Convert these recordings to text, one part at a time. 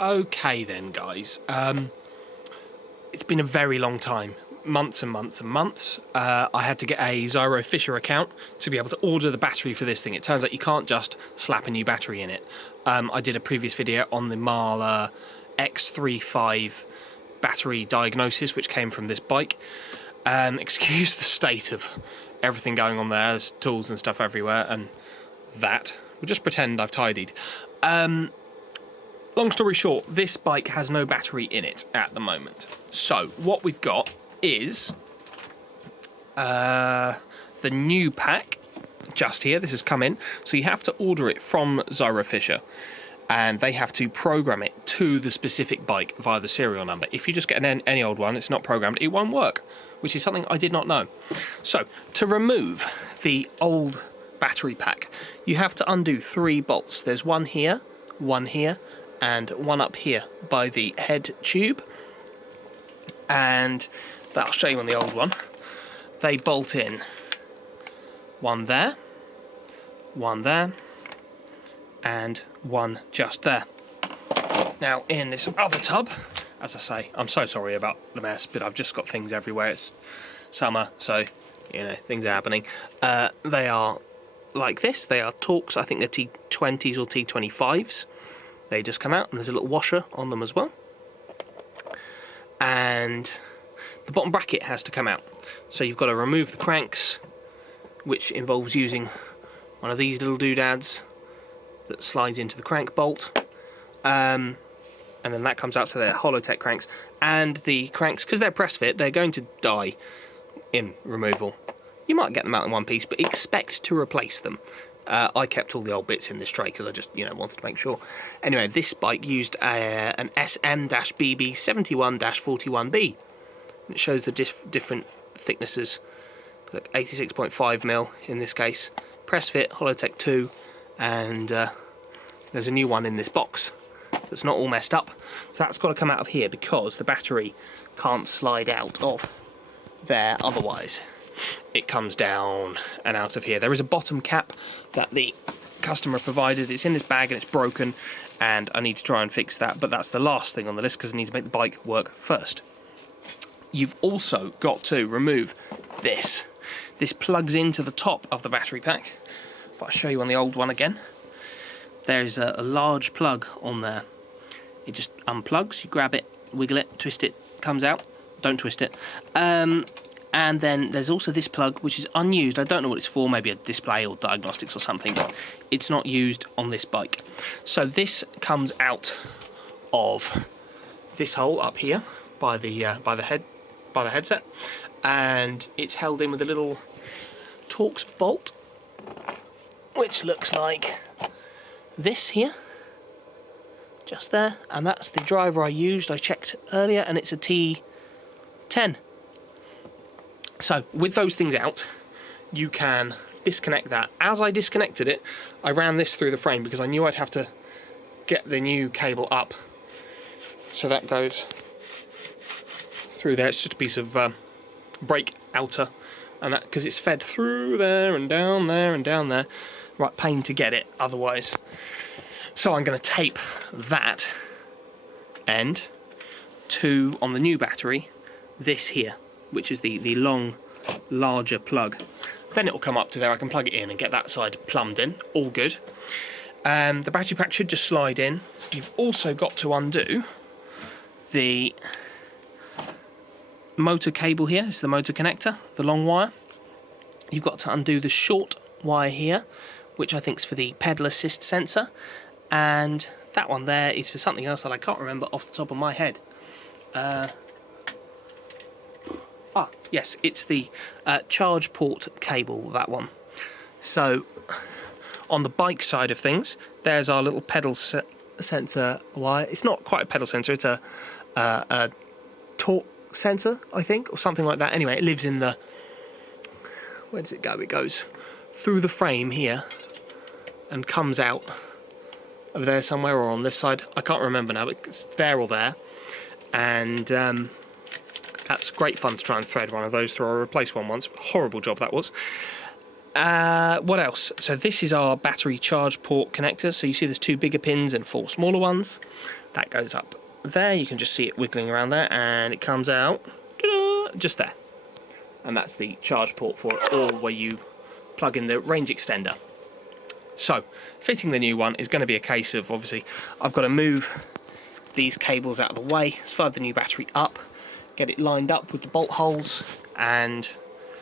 Okay then, guys. It's been a very long time. Months and months and months. I had to get a Zyro Fisher account to be able to order the battery for this thing. It turns out you can't just slap a new battery in it. I did a previous video on the Mahle X35 battery diagnosis, which came from this bike. Excuse the state of everything going on there. There's tools and stuff everywhere, and that. We'll just pretend I've tidied. Long story short, this bike has no battery in it at the moment. So what we've got is the new pack just here. This has come in. So you have to order it from Zyro Fisher, and they have to program it to the specific bike via the serial number. If you just get any old one, it's not programmed, it won't work, which is something I did not know. So to remove the old battery pack, you have to undo 3 bolts. There's one here, and one up here by the head tube, and that'll show you on the old one. They bolt in one there, and one just there. Now in this other tub, as I say, I'm so sorry about the mess, but I've just got things everywhere. It's summer, so you know, things are happening. They are like this. They are Torx. I think they're T20s or T25s. They just come out, and there's a little washer on them as well. And the bottom bracket has to come out. So you've got to remove the cranks, which involves using one of these little doodads that slides into the crank bolt. And then that comes out, so they're Holotech cranks. And the cranks, because they're press fit, they're going to die in removal. You might get them out in one piece, but expect to replace them. I kept all the old bits in this tray because I just, wanted to make sure. Anyway, this bike used an SM-BB71-41B. It shows the different thicknesses. Look, 86.5mm in this case. Press fit, Holotech 2, and there's a new one in this box that's not all messed up. So that's got to come out of here because the battery can't slide out of there otherwise. It comes down and out of here. There is a bottom cap that the customer provided. It's in this bag and it's broken, and I need to try and fix that, but that's the last thing on the list because I need to make the bike work first. You've also got to remove this. This plugs into the top of the battery pack. If I show you on the old one again, there's a large plug on there. It just unplugs, you grab it, wiggle it, twist it, comes out. Don't twist it. And then there's also this plug, which is unused. I don't know what it's for, maybe a display or diagnostics or something, but it's not used on this bike. So this comes out of this hole up here by the headset, and it's held in with a little Torx bolt, which looks like this here, just there, and that's the driver I used. I checked earlier, and it's a T10. So with those things out, you can disconnect that. As I disconnected it, I ran this through the frame because I knew I'd have to get the new cable up. So that goes through there. It's just a piece of brake outer, and that because it's fed through there and down there and down there. Right, pain to get it otherwise. So I'm going to tape that end to, on the new battery, this here, which is the long, larger plug. Then it will come up to there. I can plug it in and get that side plumbed in. All good. The battery pack should just slide in. You've also got to undo the motor cable here. It's the motor connector, the long wire. You've got to undo the short wire here, which I think is for the pedal assist sensor. And that one there is for something else that I can't remember off the top of my head. Yes, it's the charge port cable, that one. So, on the bike side of things, there's our little pedal sensor wire. It's not quite a pedal sensor, it's a torque sensor, I think, or something like that. Anyway, it lives in the... Where does it go? It goes through the frame here and comes out over there somewhere, or on this side. I can't remember now, but it's there or there. And... that's great fun to try and thread one of those through. I replaced one once. Horrible job that was. What else? So this is our battery charge port connector. So you see there's 2 bigger pins and 4 smaller ones. That goes up there. You can just see it wiggling around there, and it comes out just there. And that's the charge port for it, or where you plug in the range extender. So fitting the new one is going to be a case of, obviously, I've got to move these cables out of the way, slide the new battery up, get it lined up with the bolt holes, and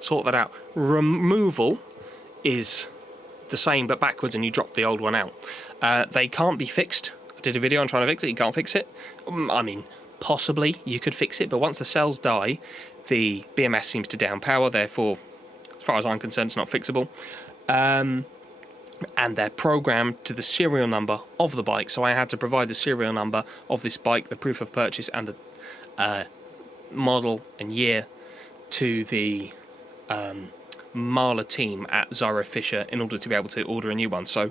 sort that out. Removal is the same but backwards, and you drop the old one out. They can't be fixed. I did a video on trying to fix it. You can't fix it. I mean, possibly you could fix it, but once the cells die, the BMS seems to down power. Therefore, as far as I'm concerned, it's not fixable. And they're programmed to the serial number of the bike, so I had to provide the serial number of this bike, the proof of purchase, and the model and year to the Mahle team at Zara Fisher in order to be able to order a new one. So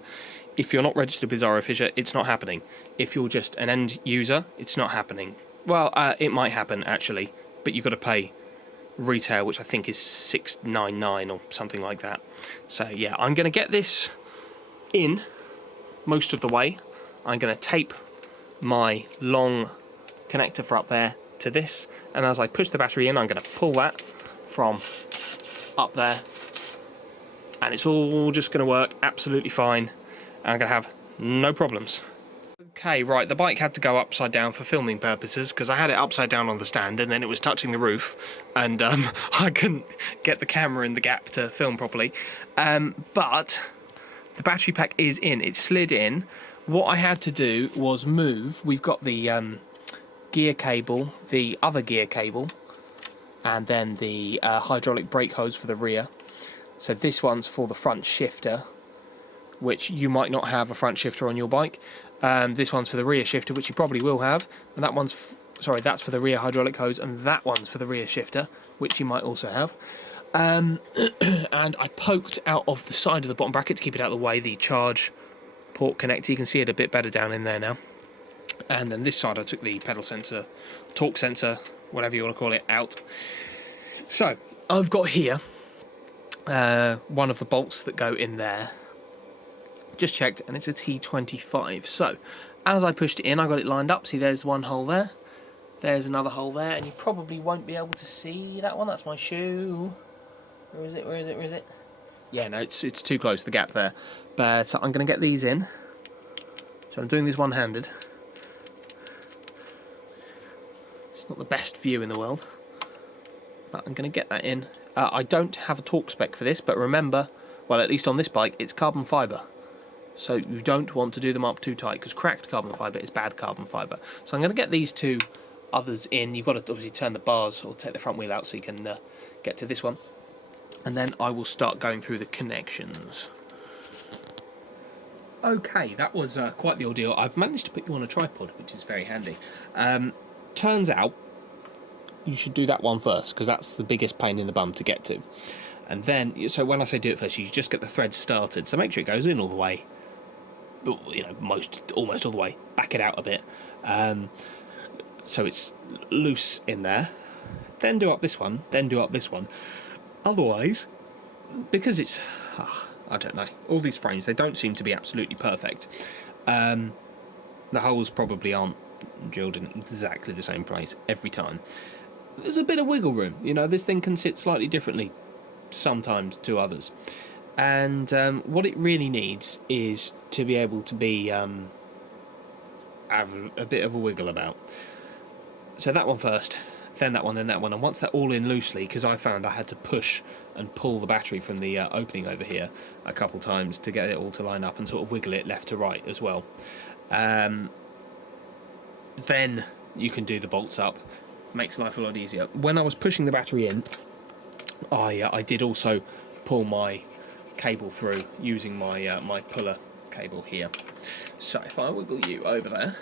if you're not registered with Zara Fisher, it's not happening. If you're just an end user, it's not happening. Well, it might happen actually, but you've got to pay retail, which I think is $6.99 or something like that. So yeah, I'm going to get this in most of the way. I'm going to tape my long connector for up there to this, and as I push the battery in, I'm going to pull that from up there, and it's all just going to work absolutely fine. I'm going to have no problems. Okay, right, the bike had to go upside down for filming purposes because I had it upside down on the stand and then it was touching the roof, and I couldn't get the camera in the gap to film properly. But the battery pack is in, it slid in. What I had to do was move, we've got the gear cable, the other gear cable, and then the hydraulic brake hose for the rear. So this one's for the front shifter, which you might not have a front shifter on your bike. This one's for the rear shifter, which you probably will have, and that one's sorry, that's for the rear hydraulic hose, and that one's for the rear shifter, which you might also have. And I poked out of the side of the bottom bracket to keep it out of the way the charge port connector. You can see it a bit better down in there now. And then this side I took the pedal sensor, torque sensor, whatever you want to call it, out. So I've got here one of the bolts that go in there. Just checked, and it's a T25. So as I pushed it in, I got it lined up. See, there's one hole there, there's another hole there, and you probably won't be able to see that one. That's my shoe. Where is it? Where is it? Where is it? Yeah, no, it's too close, the gap there. But I'm going to get these in. So I'm doing this one-handed. It's not the best view in the world, but I'm going to get that in. I don't have a torque spec for this, but remember, well, at least on this bike, it's carbon fibre. So you don't want to do them up too tight, because cracked carbon fibre is bad carbon fibre. So I'm going to get these two others in. You've got to obviously turn the bars or take the front wheel out so you can get to this one. And then I will start going through the connections. Okay, that was quite the ordeal. I've managed to put you on a tripod, which is very handy. Turns out you should do that one first, because that's the biggest pain in the bum to get to. And then, so when I say do it first, you just get the thread started. So make sure it goes in all the way. You know, almost all the way. Back it out a bit, so it's loose in there. Then do up this one. Then do up this one. Otherwise, because it's, I don't know, all these frames, they don't seem to be absolutely perfect. The holes probably aren't drilled in exactly the same place every time. There's a bit of wiggle room. You know, this thing can sit slightly differently sometimes to others. And what it really needs is to be able to be have a bit of a wiggle about. So that one first, then that one, then that one, and once they're all in loosely, because I found I had to push and pull the battery from the opening over here a couple times to get it all to line up and sort of wiggle it left to right as well. Then you can do the bolts up. Makes life a lot easier. When I was pushing the battery in, I did also pull my cable through using my my puller cable here. So if I wiggle you over there,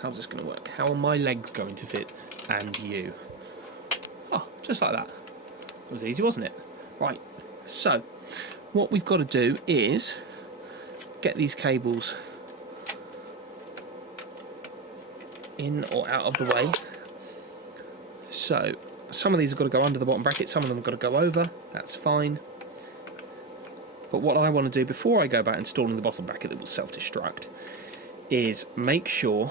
how's this going to work? How are my legs going to fit and you? Oh, just like that. It was easy, wasn't it? Right, so what we've got to do is get these cables in or out of the way. So some of these have got to go under the bottom bracket, some of them have got to go over, that's fine. But what I want to do before I go about installing the bottom bracket that will self-destruct is make sure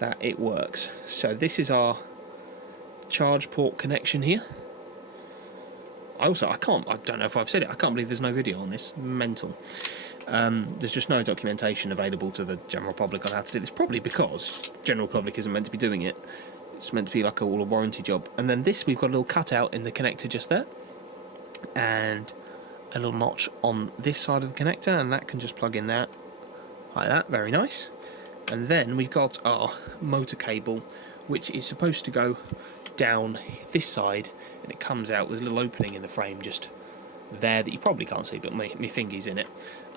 that it works. So this is our charge port connection here. I don't know if I've said it, I can't believe there's no video on this. Mental. There's just no documentation available to the general public on how to do this, probably because general public isn't meant to be doing it. It's meant to be like a warranty job. And then this, we've got a little cutout in the connector just there, and a little notch on this side of the connector, and that can just plug in there like that. Very nice. And then we've got our motor cable, which is supposed to go down this side, and it comes out with a little opening in the frame just there that you probably can't see, but my finger's in it,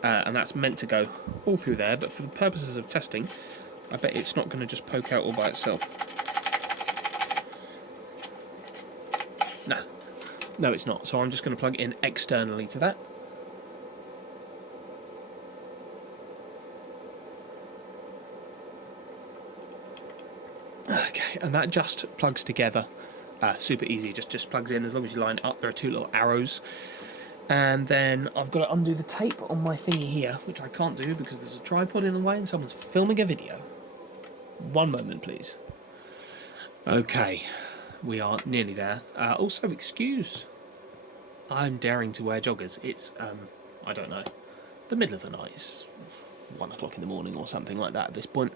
and that's meant to go all through there. But for the purposes of testing, I bet it's not going to just poke out all by itself. No, it's not. So I'm just going to plug it in externally to that. Okay, and that just plugs together. Super easy, just plugs in as long as you line it up. There are two little arrows. And then I've got to undo the tape on my thingy here, which I can't do because there's a tripod in the way and someone's filming a video. One moment, please. Okay, we are nearly there. Also, excuse, I'm daring to wear joggers. It's, I don't know, the middle of the night. It's 1 o'clock in the morning or something like that at this point.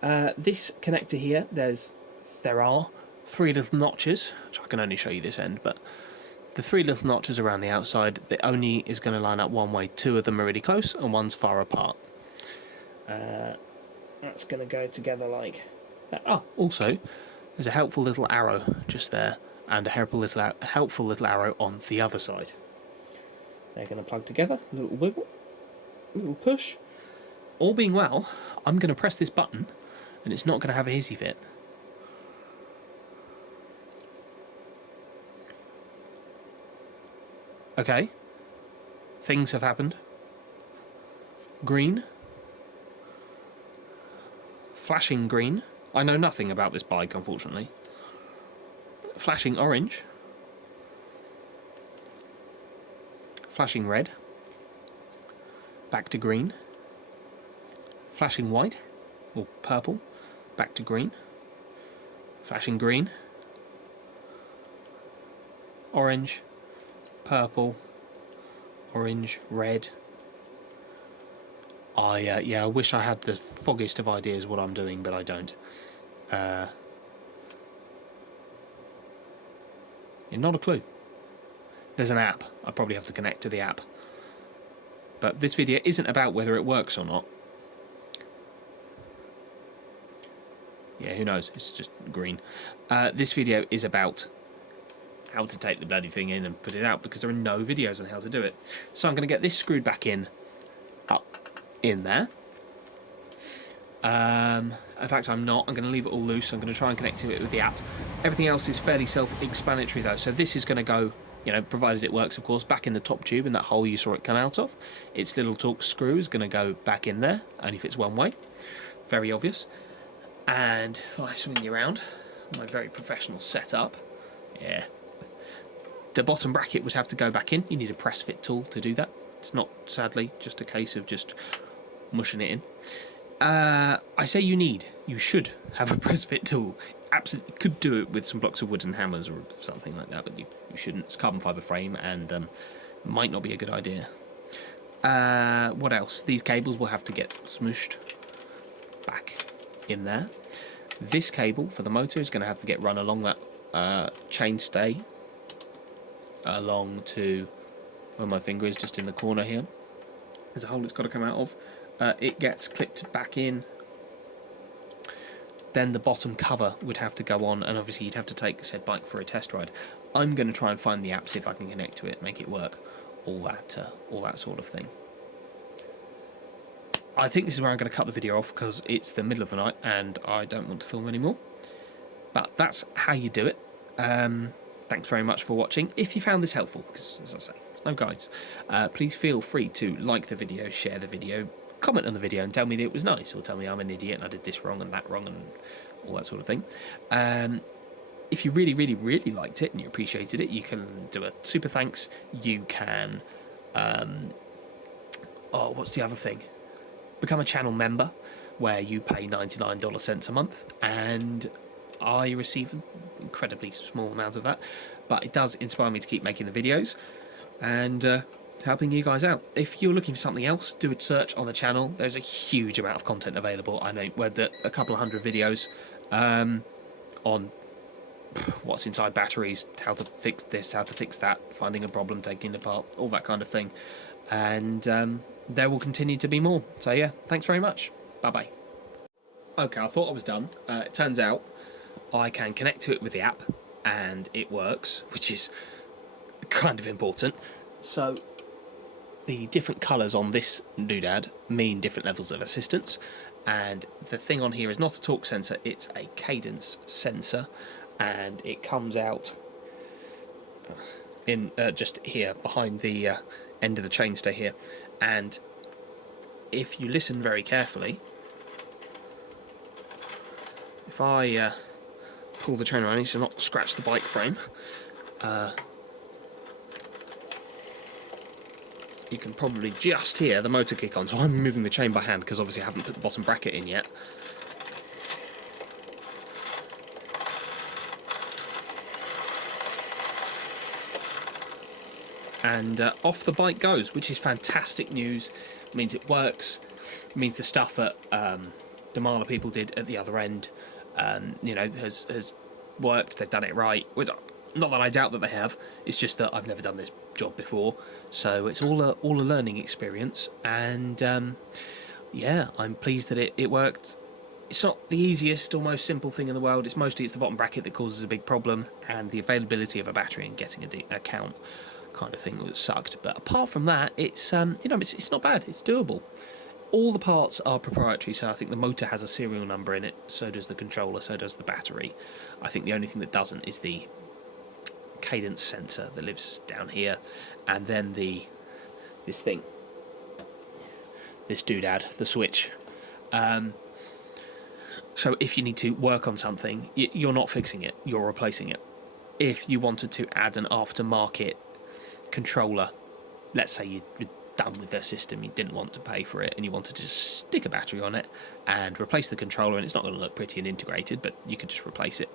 This connector here, there are 3 little notches, which I can only show you this end, but the 3 little notches around the outside, the only is going to line up one way. 2 of them are really close and one's far apart. That's going to go together like that. Oh, also, there's a helpful little arrow just there, and a helpful little arrow on the other side. They're going to plug together, a little wiggle, a little push. All being well, I'm going to press this button, and it's not going to have a hissy fit. Okay, things have happened. Green. Flashing green. I know nothing about this bike, unfortunately. Flashing orange. Flashing red. Back to green. Flashing white, or purple. Back to green. Flashing green. Orange. Purple, orange, red. I wish I had the foggiest of ideas what I'm doing, but I don't. Not a clue. There's an app. I probably have to connect to the app. But this video isn't about whether it works or not. Yeah, who knows? It's just green. This video is about how to take the bloody thing in and put it out, because there are no videos on how to do it. So I'm going to get this screwed back in, up in there. In fact, I'm not. I'm going to leave it all loose. I'm going to try and connect to it with the app. Everything else is fairly self-explanatory though. So this is going to go, provided it works, of course, back in the top tube, in that hole you saw it come out of. Its little Torx screw is going to go back in there, only if it's one way. Very obvious. And if I swing you around, my very professional setup, yeah. The bottom bracket would have to go back in. You need a press fit tool to do that. It's not, sadly, just a case of just mushing it in. I say you should have a press fit tool. Absolutely could do it with some blocks of wood and hammers or something like that, but you shouldn't. It's carbon fibre frame, and might not be a good idea. What else? These cables will have to get smooshed back in there. This cable for the motor is going to have to get run along that chainstay, along to where my finger is, just in the corner here. There's a hole it's got to come out of. It gets clipped back in. Then the bottom cover would have to go on, and obviously you'd have to take said bike for a test ride. I'm going to try and find the app, see if I can connect to it, make it work, all that sort of thing. I think this is where I'm going to cut the video off, because it's the middle of the night and I don't want to film anymore. But that's how you do it. Thanks very much for watching. If you found this helpful, because as I say, there's no guides, please feel free to like the video, share the video, comment on the video and tell me that it was nice, or tell me I'm an idiot and I did this wrong and that wrong and all that sort of thing. If you really, really, really liked it and you appreciated it, you can do a super thanks. You can Oh, what's the other thing? Become a channel member, where you pay 99 cents a month, and I receive an incredibly small amount of that, but it does inspire me to keep making the videos and helping you guys out. If you're looking for something else, do a search on the channel. There's a huge amount of content available. I know we're at a couple of hundred videos on what's inside batteries, how to fix this, how to fix that, finding a problem, taking it apart, all that kind of thing. And there will continue to be more. So yeah, thanks very much. Bye-bye. Okay, I thought I was done. It turns out I can connect to it with the app, and it works, which is kind of important. So the different colours on this doodad mean different levels of assistance, and the thing on here is not a torque sensor, it's a cadence sensor, and it comes out in just here behind the end of the chainstay here. And if you listen very carefully, if I pull the chain around, I need to not scratch the bike frame. You can probably just hear the motor kick on. So I'm moving the chain by hand because obviously I haven't put the bottom bracket in yet. And off the bike goes, which is fantastic news. It means it works. It means the stuff that the Mahle people did at the other end, you know, has worked. They've done it right. Not that I doubt that they have. It's just that I've never done this job before, so it's all a learning experience. And yeah, I'm pleased that it worked. It's not the easiest or most simple thing in the world. It's the bottom bracket that causes a big problem, and the availability of a battery and getting a count kind of thing was sucked. But apart from that, it's you know, it's not bad. It's doable. All the parts are proprietary, so I think the motor has a serial number in it, so does the controller, so does the battery. I think the only thing that doesn't is the cadence sensor that lives down here, and then this doodad, the switch. So if you need to work on something, you're not fixing it, you're replacing it. If you wanted to add an aftermarket controller, let's say you're done with their system, you didn't want to pay for it, and you wanted to just stick a battery on it and replace the controller, and it's not going to look pretty and integrated, but you could just replace it,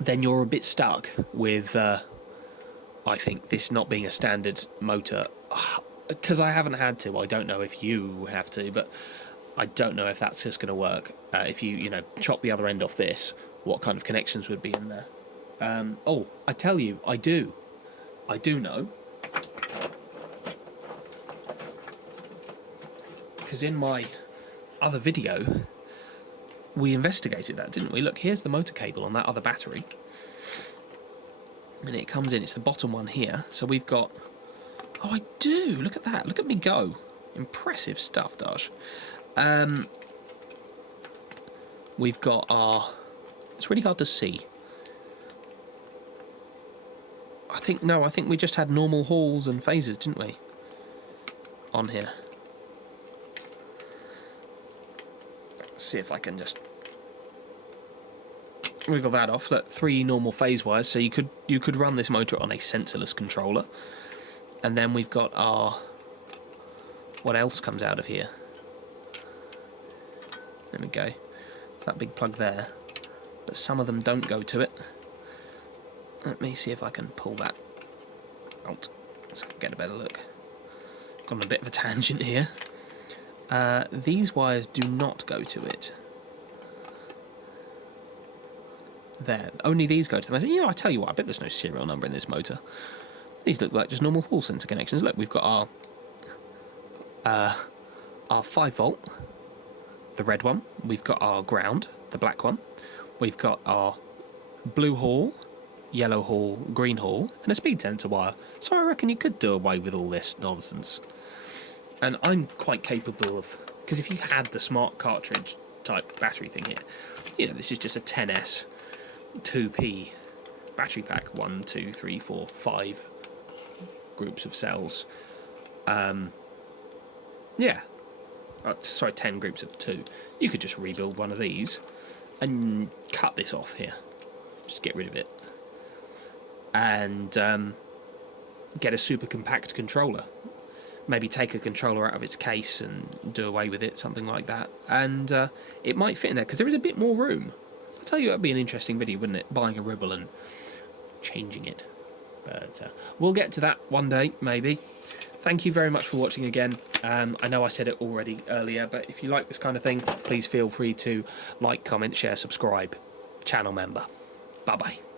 then you're a bit stuck with I think this not being a standard motor. Because I haven't had to, I don't know if you have to, but I don't know if that's just going to work. If you know, chop the other end off this, what kind of connections would be in there? Oh, I tell you, I do know. Because in my other video, we investigated that, didn't we? Look, here's the motor cable on that other battery. And it comes in, it's the bottom one here. So we've got... Oh, I do! Look at that. Look at me go. Impressive stuff, Dash. We've got our... It's really hard to see. I think we just had normal halls and phases, didn't we? On here. Let's see if I can just wiggle that off. Look, 3 normal phase wires, so you could run this motor on a sensorless controller. And then we've got our... What else comes out of here? There we go. It's that big plug there. But some of them don't go to it. Let me see if I can pull that out so I can get a better look. Gone on a bit of a tangent here. These wires do not go to it. There. Only these go to them. You know, I tell you what, I bet there's no serial number in this motor. These look like just normal hall sensor connections. Look, we've got our 5 volt, the red one. We've got our ground, the black one. We've got our blue hall, yellow hall, green hall, and a speed sensor wire. So I reckon you could do away with all this nonsense. And I'm quite capable of... Because if you had the smart cartridge type battery thing here, you know, this is just a 10S 2P battery pack. 1, 2, 3, 4, 5 groups of cells. Yeah. Sorry, 10 groups of 2. You could just rebuild one of these and cut this off here. Just get rid of it. And get a super compact controller. Maybe take a controller out of its case and do away with it, something like that. And it might fit in there, because there is a bit more room. I'll tell you, that'd be an interesting video, wouldn't it? Buying a Ribble and changing it. But we'll get to that one day, maybe. Thank you very much for watching again. I know I said it already earlier, but if you like this kind of thing, please feel free to like, comment, share, subscribe. Channel member. Bye-bye.